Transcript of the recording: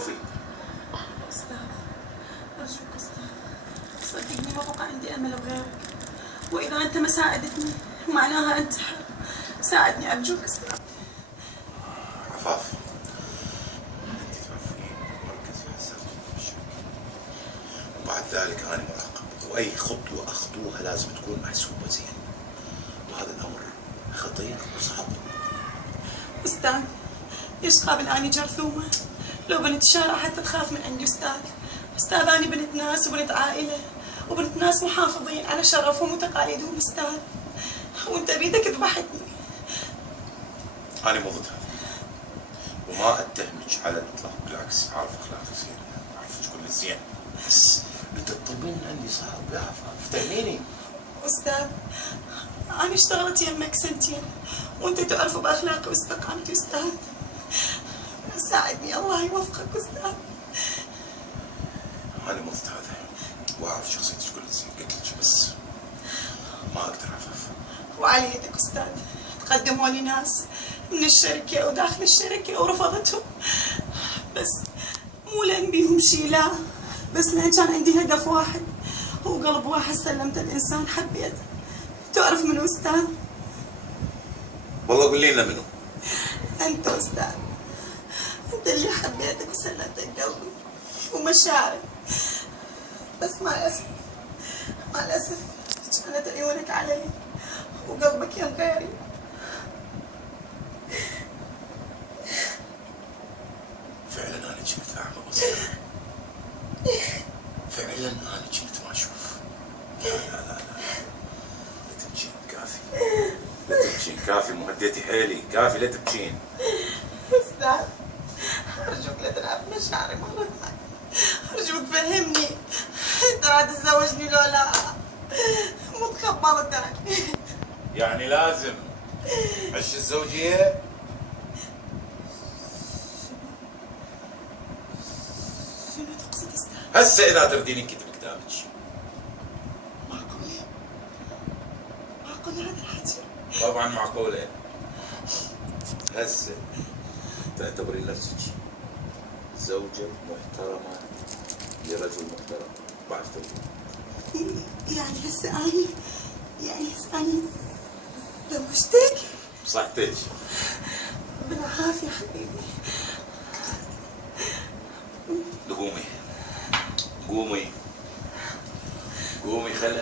شوفي. أستاذ أرجوك أستاذ، صدقني ما بقى عندي أمل بغيرك، وإذا أنت ما ساعدتني معناها أنتحر. ساعدني أرجوك أستاذ. عفاف، انت تعرفين مركز في حساسية الشك، وبعد ذلك انا مراقب، واي خطوه اخطوها لازم تكون محسوبه زين، وهذا الامر خطير وصعب. أستاذ ليش قابل أني جرثومة؟ لو بنت الشارع حتى تخاف من عندي أستاذ. أستاذ أنا بنت ناس وبنت عائلة وبنت ناس محافظين على شرفهم وتقاليدهم أستاذ، وأنت بيدك ذبحتني. انا مو ضد هذا، وما اتهمك على الاطلاق، بالعكس اعرف اخلاقك زين، اعرفك كل زين، بس اللي تطلبين من عندي صعب يا عفاف، فهميني. أستاذ أنا اشتغلت يمك سنتين وأنت تعرف بأخلاقي واستقامتي أستاذ، ساعدني الله يوفقك أستاذ. انا مو ضد هذا، واعرف شخصيتك كل زين، قلت لك بس ما اقدر عفاف. وعلى يدك أستاذ، تقدموا لي ناس من الشركة وداخل الشركة ورفضتهم، بس مو لأن بيهم شي، لا، بس لأن كان عندي هدف واحد، هو قلب واحد سلمت الإنسان حبيته. تعرف منو أستاذ؟ والله قولي لنا منو. أنت أستاذ، أنت اللي حبيتك وسلمتك قلبي ومشاعري، بس مع الأسف كانت عيونك علي وقلبك يم غيري. فعلا انا كنت اعمى بصير، فعلا انا كنت ما اشوف. لا لا تبكين كافي، لا تبكين كافي، مو هديتي حيلي، كافي لا تبكين. أستاذ أرجوك لا تلعب مشاعري مرة ثانية، أرجوك فهمني، أنت راح تتزوجني لو لا؟ مو تخبرتك. يعني لازم عش الزوجية؟ شنو تقصد أستاذ؟ هسه اذا تردين انكتب كتابك. معقول هذا الحكي؟ طبعا معقولة. هسه تعتبري نفسك زوجة محترمة لرجل محترم بعد توجيه. يعني هسه أني زوجتك؟ بصحتك. بالعافية حبيبي. قومي قومي قومي خلي